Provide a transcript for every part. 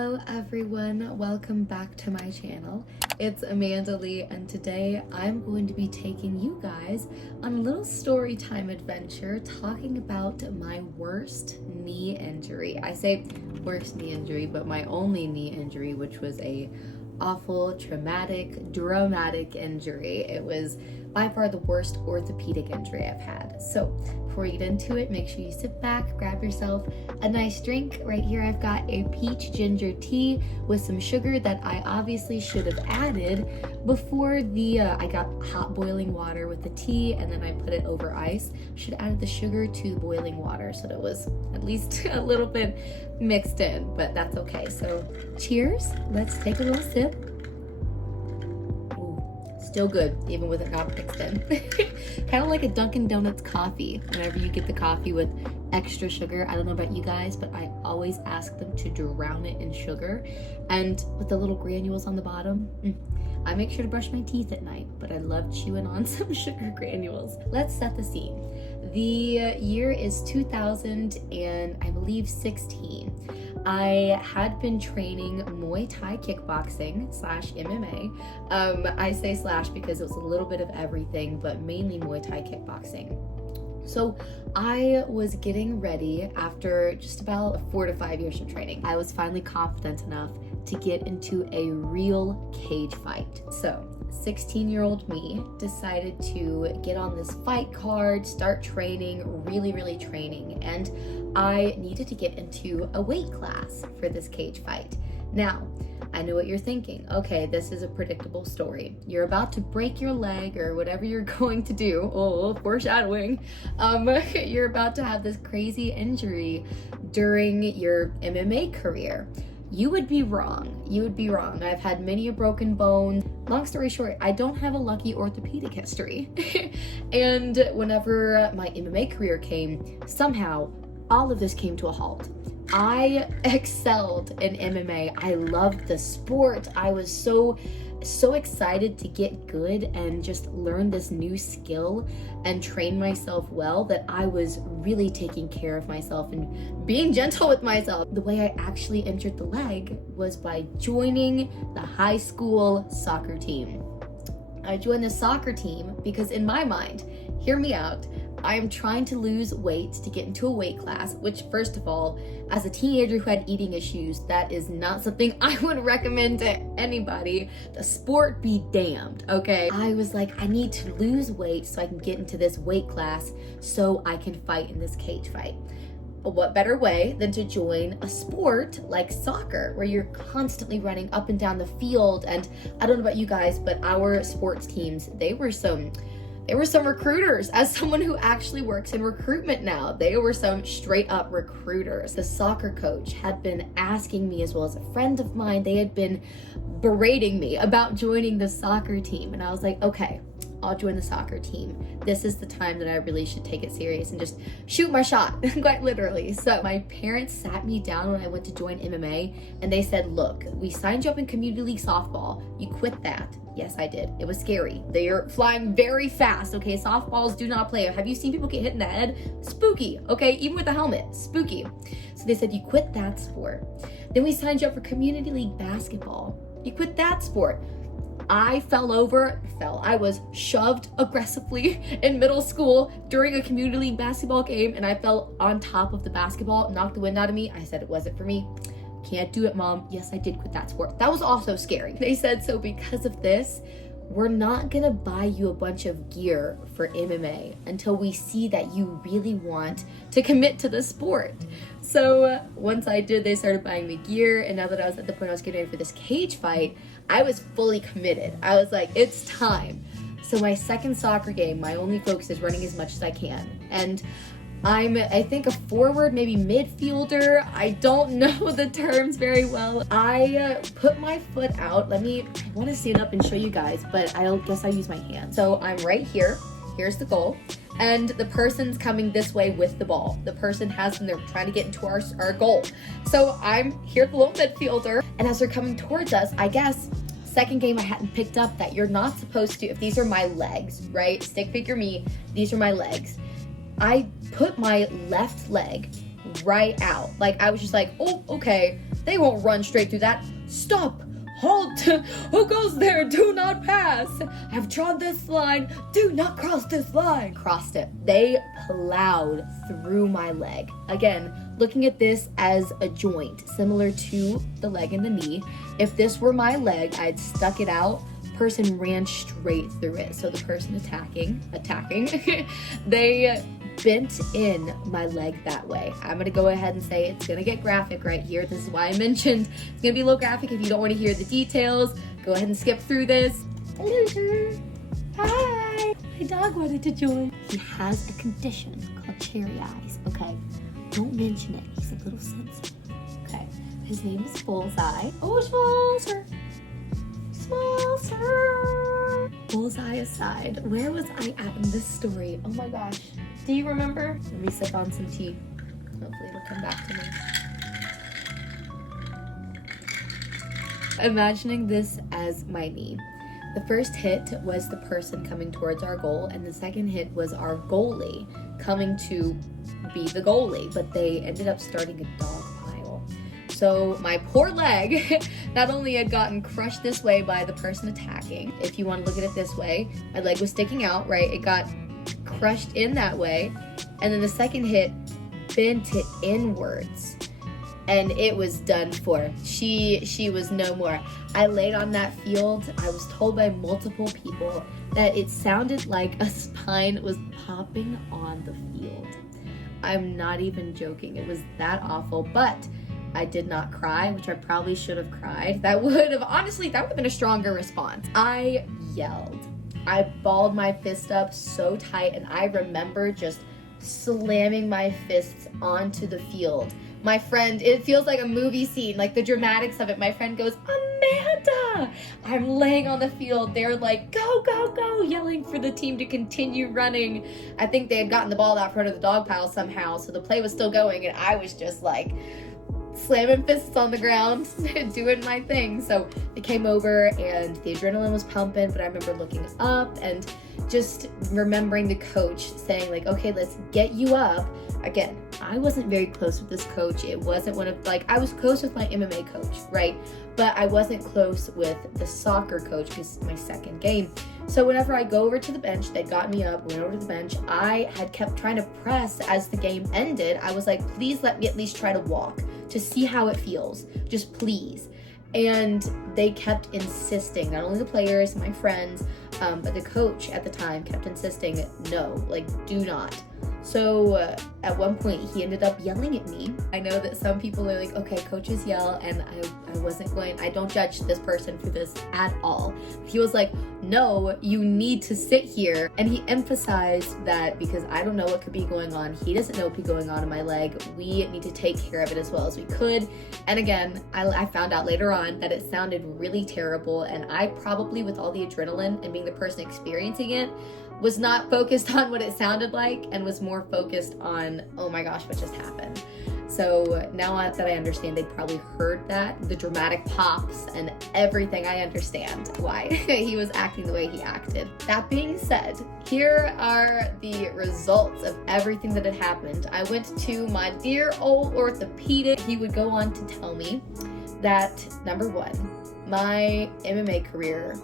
Hello everyone, welcome back to my channel. It's Amanda Lee and today I'm going to be taking you guys on a little story time adventure talking about my worst knee injury. I say worst knee injury, but my only knee injury, which was a awful, traumatic, dramatic injury. It was by far the worst orthopedic injury I've had. So before we get into it, make sure you sit back, grab yourself a nice drink. Right here I've got a peach ginger tea with some sugar that I obviously should have added before I got hot boiling water with the tea and then I put it over ice. Should have added the sugar to the boiling water so that it was at least a little bit mixed in, but that's okay. So cheers, let's take a little sip. Still good, even with it not mixed in. Kind of like a Dunkin' Donuts coffee. Whenever you get the coffee with extra sugar, I don't know about you guys, but I always ask them to drown it in sugar. And with the little granules on the bottom, I make sure to brush my teeth at night, but I love chewing on some sugar granules. Let's set the scene. The year is 2000 and I believe 16. I had been training Muay Thai kickboxing / MMA. I say slash because it was a little bit of everything, but mainly Muay Thai kickboxing. So I was getting ready after just about 4 to 5 years of training. I was finally confident enough to get into a real cage fight. So 16-year-old me decided to get on this fight card, start training, really training, and I needed to get into a weight class for this cage fight. Now, I know what you're thinking. Okay, this is a predictable story. You're about to break your leg or whatever you're going to do. Oh, foreshadowing. You're about to have this crazy injury during your MMA career. You would be wrong. You would be wrong. I've had many a broken bone. Long story short, I don't have a lucky orthopedic history. And whenever my MMA career came, somehow all of this came to a halt. I excelled in MMA. I loved the sport. I was so excited to get good and just learn this new skill and train myself well that I was really taking care of myself and being gentle with myself. The way I actually injured the leg was by joining the high school soccer team. I joined the soccer team because in my mind, hear me out, I am trying to lose weight to get into a weight class, which first of all, as a teenager who had eating issues, that is not something I would recommend to anybody. The sport be damned, okay? I was like, I need to lose weight so I can get into this weight class so I can fight in this cage fight. But what better way than to join a sport like soccer where you're constantly running up and down the field? And I don't know about you guys, but our sports teams, they were some recruiters. As someone who actually works in recruitment now, they were some straight up recruiters. The soccer coach had been asking me, as well as a friend of mine, they had been berating me about joining the soccer team. And I was like, okay, I'll join the soccer team. This is the time that I really should take it serious and just shoot my shot, quite literally. So my parents sat me down when I went to join MMA and they said, look, we signed you up in community league softball. You quit that. Yes, I did. It was scary. They are flying very fast, okay? Softballs do not play. Have you seen people get hit in the head? Spooky, okay? Even with a helmet, spooky. So they said, you quit that sport. Then we signed you up for community league basketball. You quit that sport. I I was shoved aggressively in middle school during a community league basketball game and I fell on top of the basketball, knocked the wind out of me. I said it wasn't for me. Can't do it, Mom. Yes, I did quit that sport. That was also scary. They said, so because of this, we're not gonna buy you a bunch of gear for MMA until we see that you really want to commit to the sport. So once I did, they started buying me gear, and now that I was at the point I was getting ready for this cage fight, I was fully committed. I was like, it's time. So my second soccer game, my only focus is running as much as I can. And I'm, I think, a forward, maybe midfielder. I don't know the terms very well. I put my foot out. I want to stand up and show you guys, but I guess I use my hand. So I'm right here. Here's the goal. And the person's coming this way with the ball. The person has them, they're trying to get into our goal. So I'm here, the little midfielder, and as they're coming towards us, I guess, second game I hadn't picked up that you're not supposed to, if these are my legs, right? Stick figure me, these are my legs. I put my left leg right out. Like, I was just like, oh, okay, They won't run straight through that. Stop! Halt! Who goes there? Do not pass! I've drawn this line. Do not cross this line! Crossed it. They plowed through my leg. Again, looking at this as a joint, similar to the leg and the knee. If this were my leg, I'd stuck it out. Person ran straight through it. So the person attacking, they bent in my leg that way. I'm gonna go ahead and say it's gonna get graphic right here. This is why I mentioned it's gonna be a little graphic. If you don't want to hear the details, go ahead and skip through this. Hello, sir. Hi. My dog wanted to join. He has a condition called cherry eyes. Okay, don't mention it. He's a little sensitive. Okay, his name is Bullseye. Oh, small sir. Small sir. Bullseye aside, where was I at in this story? Oh my gosh. Do you remember? Let me sip on some tea. Hopefully it'll come back to me. Imagining this as my knee. The first hit was the person coming towards our goal, and the second hit was our goalie coming to be the goalie, but they ended up starting a dog pile. So my poor leg not only had gotten crushed this way by the person attacking, if you want to look at it this way, my leg was sticking out, right? It got crushed in that way, and then the second hit bent it inwards, and it was done for. She was no more. I laid on that field. I was told by multiple people that it sounded like a spine was popping on the field. I'm not even joking. It was that awful, but I did not cry, which I probably should have cried. That would have been a stronger response. I yelled. I balled my fist up so tight, and I remember just slamming my fists onto the field. My friend, it feels like a movie scene, like the dramatics of it. My friend goes, Amanda! I'm laying on the field. They're like, go, go, go, yelling for the team to continue running. I think they had gotten the ball out front of the dog pile somehow, so the play was still going, and I was just like slamming fists on the ground, doing my thing. So they came over and the adrenaline was pumping, but I remember looking up and just remembering the coach saying like, okay, let's get you up. Again, I wasn't very close with this coach. It wasn't one of, like, I was close with my MMA coach, right? But I wasn't close with the soccer coach because it's my second game. So whenever I go over to the bench, they got me up, went over to the bench. I had kept trying to press as the game ended. I was like, please let me at least try to walk to see how it feels. Just please. And they kept insisting, not only the players, my friends, but the coach at the time kept insisting, no, like, do not. So at one point he ended up yelling at me. I know that some people are like, okay, coaches yell, and I don't judge this person for this at all. He was like, no, you need to sit here. And he emphasized that because I don't know what could be going on. He doesn't know what could be going on in my leg. We need to take care of it as well as we could. And again, I found out later on that it sounded really terrible. And I probably, with all the adrenaline and being the person experiencing it, was not focused on what it sounded like and was more focused on, oh my gosh, what just happened? So now that I understand, they probably heard that, the dramatic pops and everything, I understand why he was acting the way he acted. That being said, here are the results of everything that had happened. I went to my dear old orthopedic. He would go on to tell me that, number one, my MMA career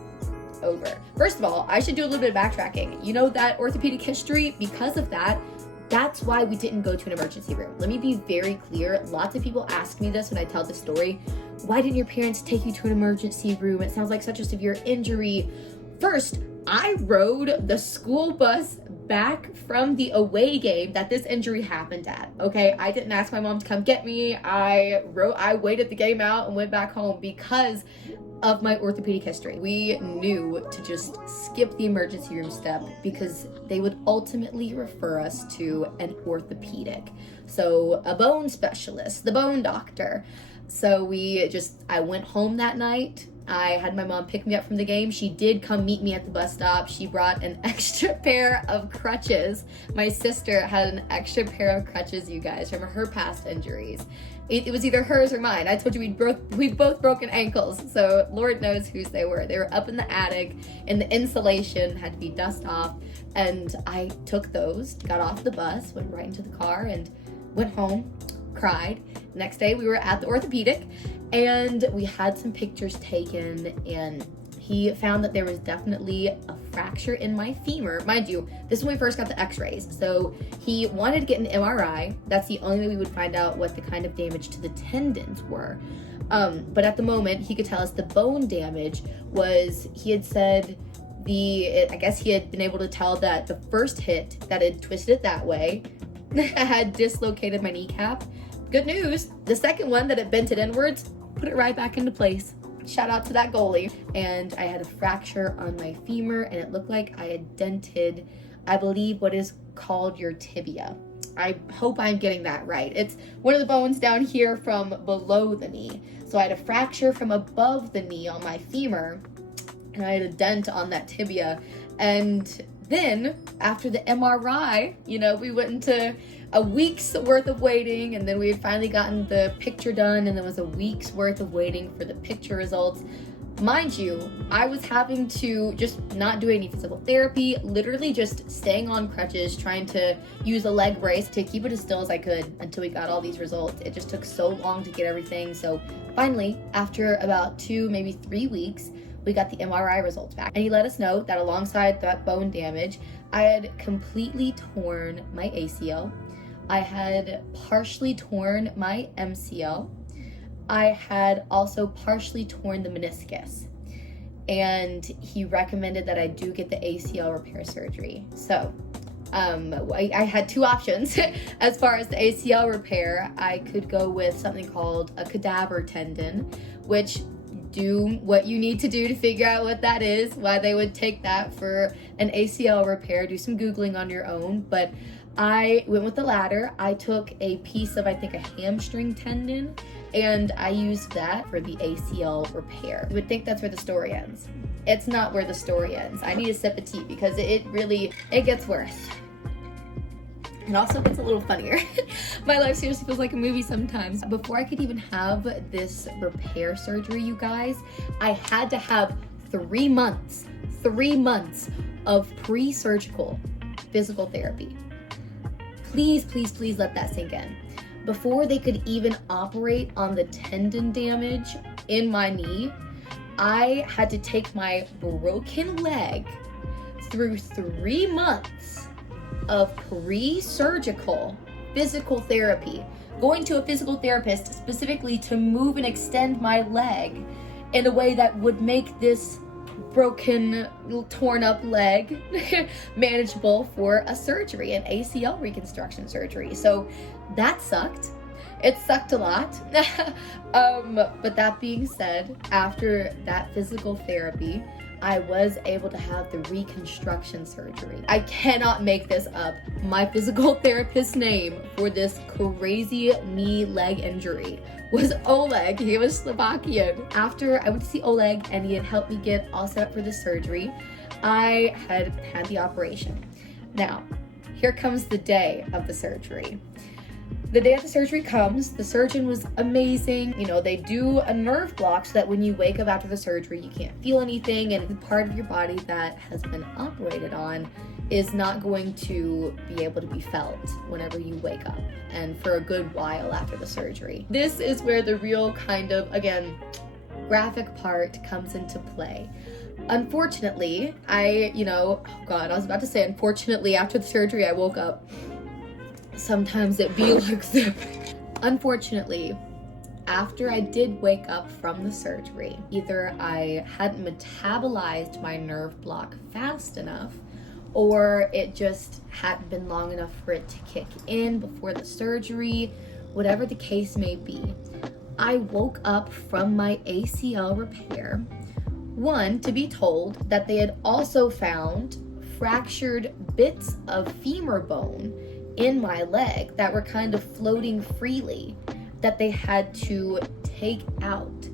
over. First of all, I should do a little bit of backtracking. You know, that orthopedic history, because of that, that's why we didn't go to an emergency room. Let me be very clear. Lots of people ask me this when I tell the story. Why didn't your parents take you to an emergency room? It sounds like such a severe injury. First, I rode the school bus back from the away game that this injury happened at. Okay, I didn't ask my mom to come get me. I waited the game out and went back home because of my orthopedic history. We knew to just skip the emergency room step because they would ultimately refer us to an orthopedic. So a bone specialist, the bone doctor. So I went home that night. I had my mom pick me up from the game. She did come meet me at the bus stop. She brought an extra pair of crutches. My sister had an extra pair of crutches, you guys, from her past injuries. It was either hers or mine. I told you we'd both broken ankles, so Lord knows whose they were. They were up in the attic, and the insulation had to be dust off, and I took those, got off the bus, went right into the car, and went home, cried. Next day we were at the orthopedic and we had some pictures taken, and he found that there was definitely a fracture in my femur. Mind you, this is when we first got the x-rays. So he wanted to get an MRI. That's the only way we would find out what the kind of damage to the tendons were. But at the moment, he could tell us the bone damage was, he had said, I guess he had been able to tell that the first hit that had twisted it that way had dislocated my kneecap. Good news, the second one that had bent it inwards, put it right back into place. Shout out to that goalie. And I had a fracture on my femur, and it looked like I had dented, I believe, what is called your tibia. I hope I'm getting that right. It's one of the bones down here from below the knee. So I had a fracture from above the knee on my femur, and I had a dent on that tibia. And then after the MRI, we went into a week's worth of waiting, and then we had finally gotten the picture done, and there was a week's worth of waiting for the picture results. Mind you, I was having to just not do any physical therapy, literally just staying on crutches, trying to use a leg brace to keep it as still as I could until we got all these results. It just took so long to get everything. So finally, after about 2, maybe 3 weeks, we got the MRI results back. And he let us know that alongside that bone damage, I had completely torn my ACL. I had partially torn my MCL. I had also partially torn the meniscus. And he recommended that I do get the ACL repair surgery. So I had 2 options. As far as the ACL repair, I could go with something called a cadaver tendon, which do what you need to do to figure out what that is, why they would take that for an ACL repair. Do some Googling on your own. But I went with the latter. I took a piece of, I think, a hamstring tendon, and I used that for the ACL repair. You would think that's where the story ends. It's not where the story ends. I need a sip of tea because it gets worse. It also gets a little funnier. My life seriously feels like a movie sometimes. Before I could even have this repair surgery, you guys, I had to have 3 months of pre-surgical physical therapy. Please, please, please let that sink in. Before they could even operate on the tendon damage in my knee, I had to take my broken leg through 3 months of pre-surgical physical therapy, going to a physical therapist specifically to move and extend my leg in a way that would make this broken, torn up leg manageable for a surgery, an ACL reconstruction surgery. So that sucked. It sucked a lot. But that being said, after that physical therapy, I was able to have the reconstruction surgery. I cannot make this up. My physical therapist's name for this crazy knee leg injury was Oleg. He was Slovakian. After I went to see Oleg and he had helped me get all set up for the surgery, I had the operation. Now, here comes the day of the surgery. The day of the surgery comes, the surgeon was amazing. They do a nerve block so that when you wake up after the surgery, you can't feel anything, and the part of your body that has been operated on is not going to be able to be felt whenever you wake up and for a good while after the surgery. This is where the real kind of, again, graphic part comes into play. Unfortunately, unfortunately, after the surgery, I woke up. Sometimes it be like this. Unfortunately, after I did wake up from the surgery, either I hadn't metabolized my nerve block fast enough, or it just hadn't been long enough for it to kick in before the surgery, whatever the case may be. I woke up from my ACL repair, to be told that they had also found fractured bits of femur bone in my leg that were kind of floating freely that they had to take out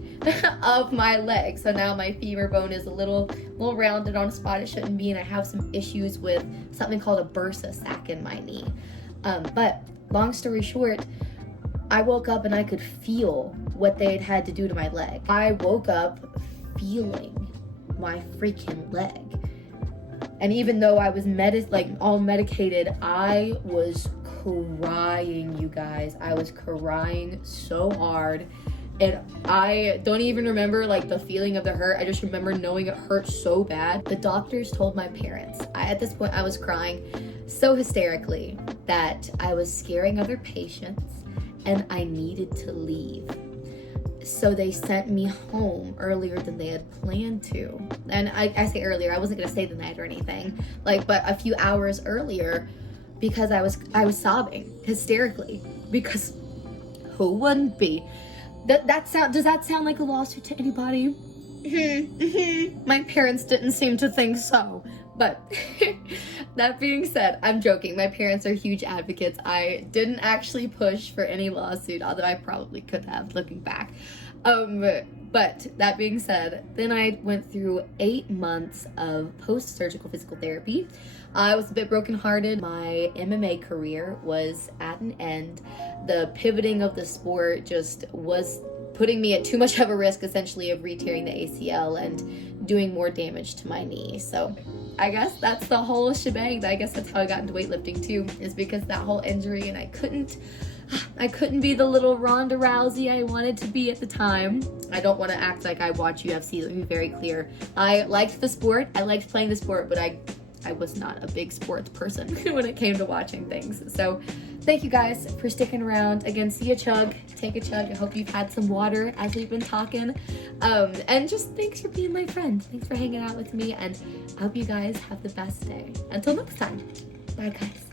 of my leg. So now my femur bone is a little rounded on a spot it shouldn't be, and I have some issues with something called a bursa sac in my knee. But long story short, I woke up and I could feel what they had to do to my leg. I woke up feeling my freaking leg. And even though I was all medicated, I was crying, you guys. I was crying so hard. And I don't even remember like the feeling of the hurt. I just remember knowing it hurt so bad. The doctors told my parents. At this point, I was crying so hysterically that I was scaring other patients and I needed to leave. So they sent me home earlier than they had planned to. And I say earlier, I wasn't gonna stay the night or anything. Like, but a few hours earlier, because I was sobbing hysterically. Because who wouldn't be? Does that sound like a lawsuit to anybody? My parents didn't seem to think so. But that being said, I'm joking. My parents are huge advocates. I didn't actually push for any lawsuit, although I probably could have, looking back. But that being said, then I went through 8 months of post-surgical physical therapy. I was a bit brokenhearted. My MMA career was at an end. The pivoting of the sport just was putting me at too much of a risk, essentially, of re-tearing the ACL and doing more damage to my knee. So I guess that's the whole shebang. I guess that's how I got into weightlifting too, is because that whole injury, and I couldn't be the little Ronda Rousey I wanted to be at the time. I don't want to act like I watch UFC, let me be very clear. I liked the sport, I liked playing the sport, but I was not a big sports person when it came to watching things. So thank you guys for sticking around. Again, see a chug, take a chug. I hope you've had some water as we've been talking. And just thanks for being my friend. Thanks for hanging out with me, and I hope you guys have the best day. Until next time, bye guys.